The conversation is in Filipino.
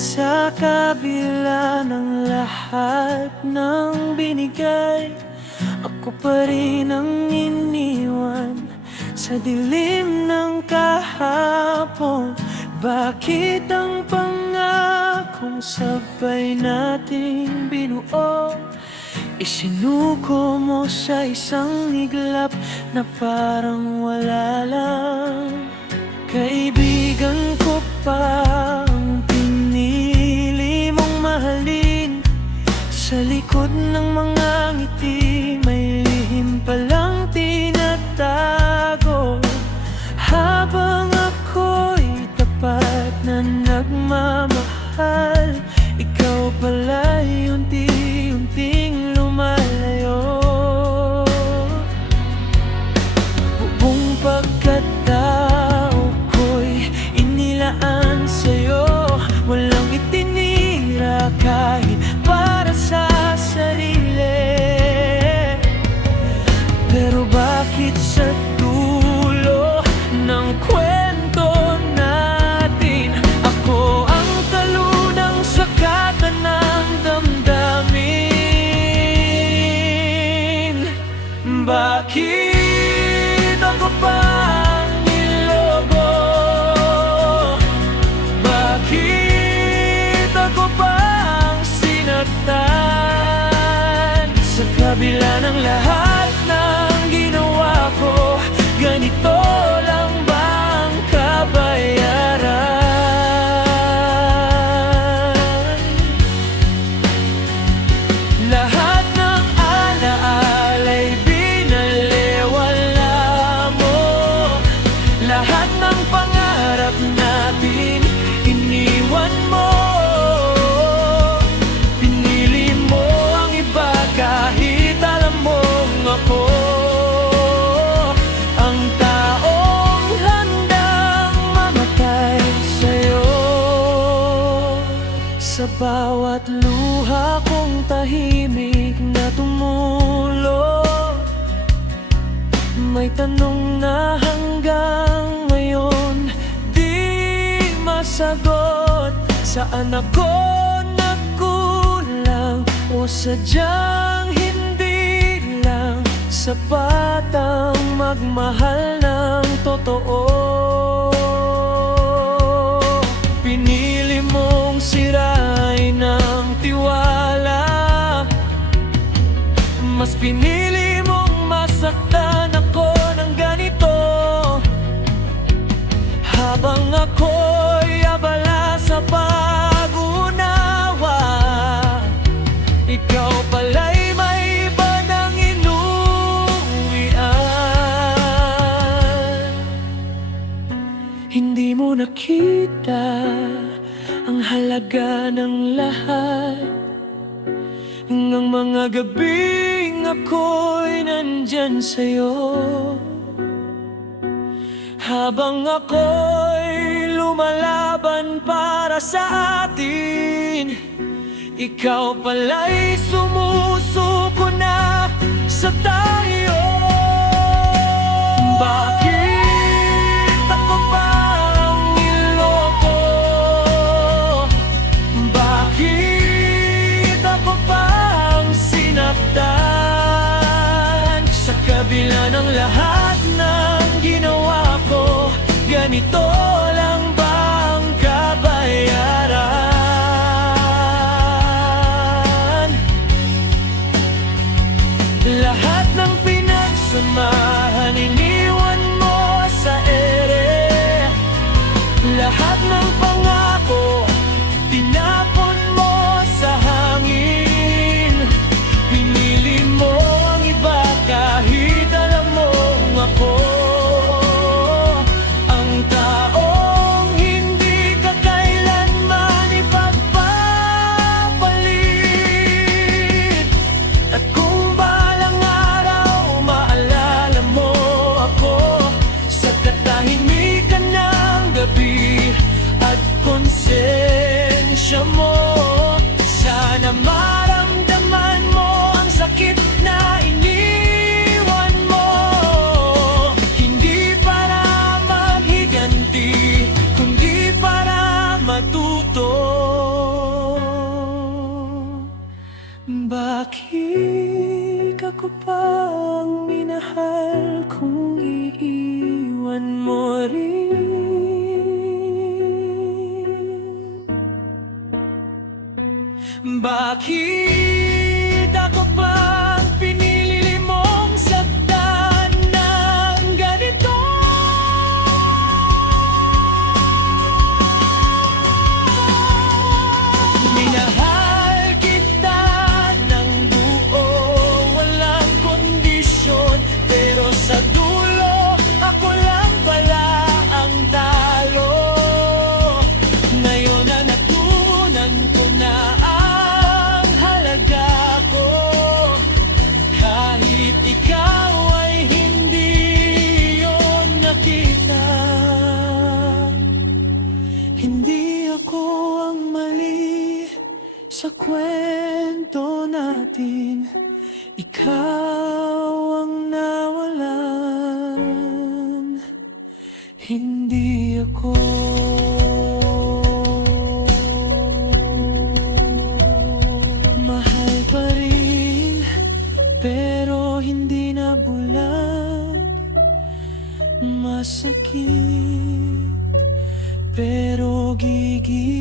sa kabila ng lahat ng binigay, ako pa rin ang iniwan sa dilim ng kahapon. Bakit ang pangakong sabay nating binuo, isinuko mo sa isang iglap na parang wala lang? Kaibigan ko pa ang pinili mong mahalin, sa likod ng mga ngiti may lihim palang tinatago. Habang ako'y tapat na nagmamahal, ikaw pala'y unti-unting lumalayo. Buong pagkatao ko'y inilaan sa'yo, walang itinira kahit para sa sarili. Pero bakit sa dulo ng kwento natin, ako ang talunang sakatan ng damdamin? Bakit ako pang nilobo? Bakit ako pang sinaktan? Sa kabila ng lahat ng ginawa ko, ganito lang ba ang kabayaran? Lahat ng alaala'y binaliwala mo, lahat ng pangarap natin iniwan mo. Pinili mo ang iba kahit alam mong ako ang taong handang mamatay sa'yo. Sa bawat luha kong tahimik na tumulo, may tanong na hanggang ngayon di masagot. Saan ako nagkulang, o sadyang hindi lang sapat ang magmahal ng totoo? Pinili mong sirain ang tiwala, mas pinili mong masaktan ako ng ganito. Habang ako'y abala sa pag-unawa, ikaw pala'y may iba ng inuwian. Hindi mo nakita ang halaga ng lahat, ng mga gabing ako'y nandyan sa'yo. Habang ako'y lumalaban para sa atin, ikaw pala'y sumusuko na sa tayo. Bakit ako pang niloko? Bakit ako pang sinaktan? Sa kabila ng lahat ng ginawa ko, ganito lang ba ang kabayaran? Lahat ng pinagsamahan iniwan mo sa ere, lahat ng pangako tinapon mo sa hangin. Pinili mo ang iba kahit alam mong ako ang tao Bakit ako pang minahal kung iiwan mo rin? Bakit ako pang pinili mong saktan ng ganito? Minahal kita ng buo, walang kondisyon, pero sa dulo, ako lang pala ang talo. Ngayon na natunan ko na ang halaga ko, kahit ikaw ay hindi yon nakita. Hindi ako ang mali sa kwento natin, ikaw ang nawalan, hindi ako. Mahal pa rin, pero hindi na bulag. Masakit, pero gigising.